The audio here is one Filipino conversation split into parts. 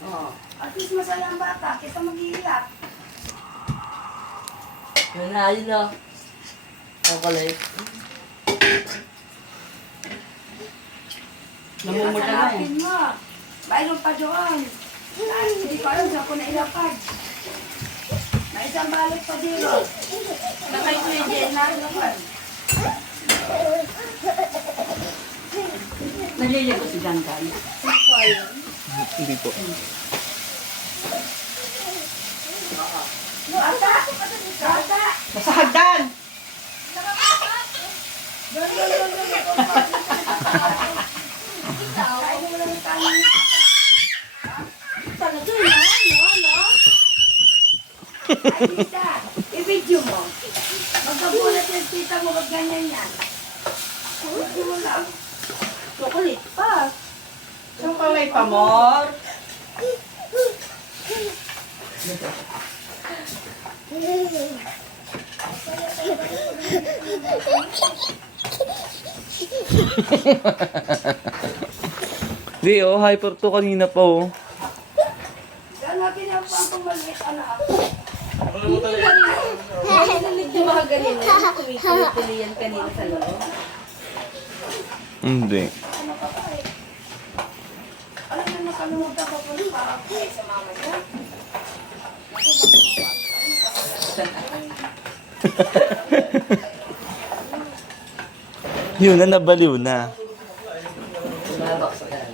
Oh. At least masaya ang bata, kaysa mag-iiyak. Yun na, yun na. Chocolate. Namumuta na eh. Hanapin mo. Mayroon pa doon. Hindi ko alam saan ko nailapad. May isang balik pa dito. Nakay ko yung DNA naman. Naliligo si Dandan. Hindi po. Ata! Ata! Nasa hagdan! Doon. Kain mo lang yung kanin. Talaga no? Ay, tita, i-video mo. Magkabulat yung tita mo, wag ganyan yan. Video mo lang. Chocolate pa. Chocolate pa, more. Di oh, hyper to kanina pa oh. Yan nga pinapang kong maliit anak. Narinig yung mga ganito. Tuloy-tuloy yan kanina sa loob. Hindi. Ano pa pa eh. Alam na nakalimutan ko po para sa mama niya. Yun na, nabaliw na. Mabaksa yan.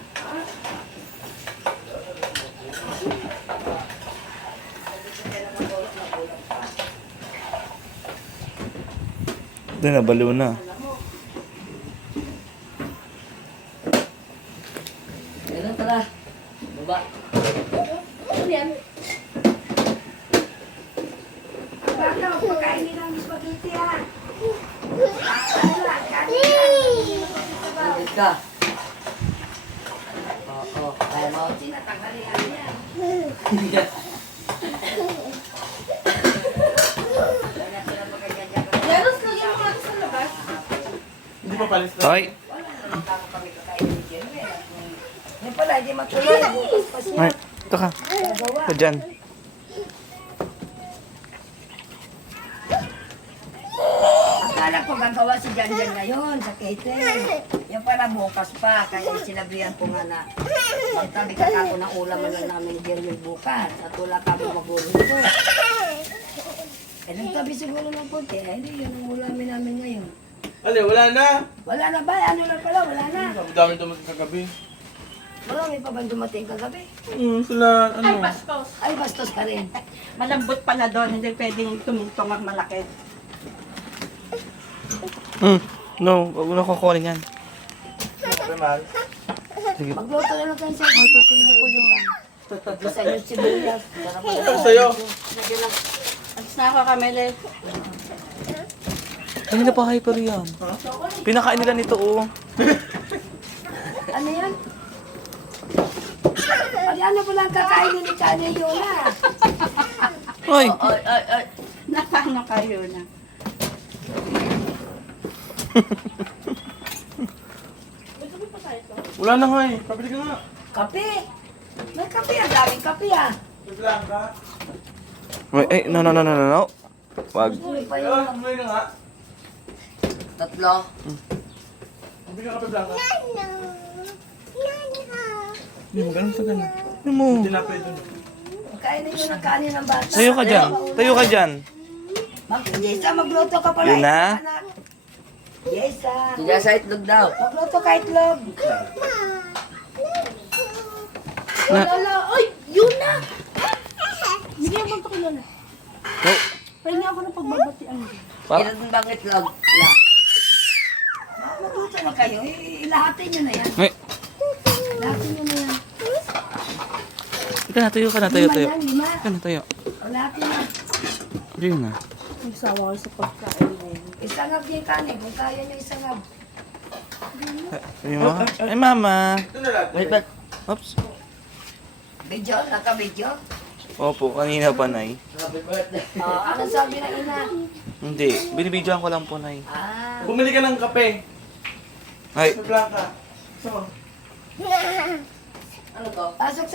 Ito, nabaliw na. Ganun tara. Baba. Ano yan? Bata, pagkain nila ang spaghetti ha. Ulit ka. Oo, kaya mo. Tinatanggalin yan. Yaros, lagyan mo natin sa labas. Hindi pa palis na. Ay! Yan pala, hindi matuloy. Bukas pa siya. Ay, ito ka. Ito dyan. Akala ko gagawa si Janjan ngayon sa catering. Yan pala bukas pa. Kaya sinabihan ko nga na magtabi ka ako ng ulam na lang namin ni Jerwin bukas. At wala kami magulo ito. Eh, nagtabi siguro ng puti. Eh, hindi yun ang ulamin namin ngayon. Ali, wala na. Wala na ba? Ano na pala? Wala na. Ang dami dumating kagabi. Marami pa bang dumating kagabi? Sila, ano? Bastos. Ay, bastos ka rin. Malambot pala doon. Hindi pwedeng tumintong ang malaki. No, huwag mo na kukunin yan. Naman. Sige. Magluto na lang kayo sa hyper ko na po yung sa inyo sibuyas. Ano sa'yo? Alis na ako, Kamele. Kanina pa hyper yan. Pinakain nila nito oh. Ano yan? Ay, ano pala ang kakainin ni Kanya Yona? Ay! Ay. Nakano kayo na. Wala na nga eh. Pabili ka nga. Kape! May kape, ang daming kape ah. Biblang ka. Wait, eh, no. Wag. Tuloy pa Ayun, yun. umuwi ka nga. Tatlo. Bibili ka biblang ka. Hindi mo ganun sa ganun. Ano mo? Tinapay doon. Kainin nyo ng kanin ng bata. Tayo ka dyan. Tayo ka dyan. Yesa, magluto ka pala. Yun na? anak. Yesa. Tiga sa itlog daw. Magluto ka itlog. Lola, oy, yun na! Bigyan mo ito kay Lola. Oh, Pahinga ako ng pagbabatian. pa- Ilan bang itlog? La. Magluto na kayo. Ilahatin nyo na yan. Ay, Ilahatin nyo na yan. ika na, tayo ka na, tayo. Lima yan, lima. Ika na, tayo. Ilahatin na. Yun na. Nagsawa ko sa pagkain mo. Isangag niya yung kanin. Kung kaya nyo isangag. Sabi mo, ay mama. Ito na lahat. Wait, ba't? Oops. Video? Naka-video? Opo, kanina pa, Nay. Happy birthday. Ano sabi ng ina? Hindi, binibidyoan ko lang po, Nay. Ah. Bumili ka ng kape. Ay, Biblang ka. Gusto mo? Ano to? Pasok sa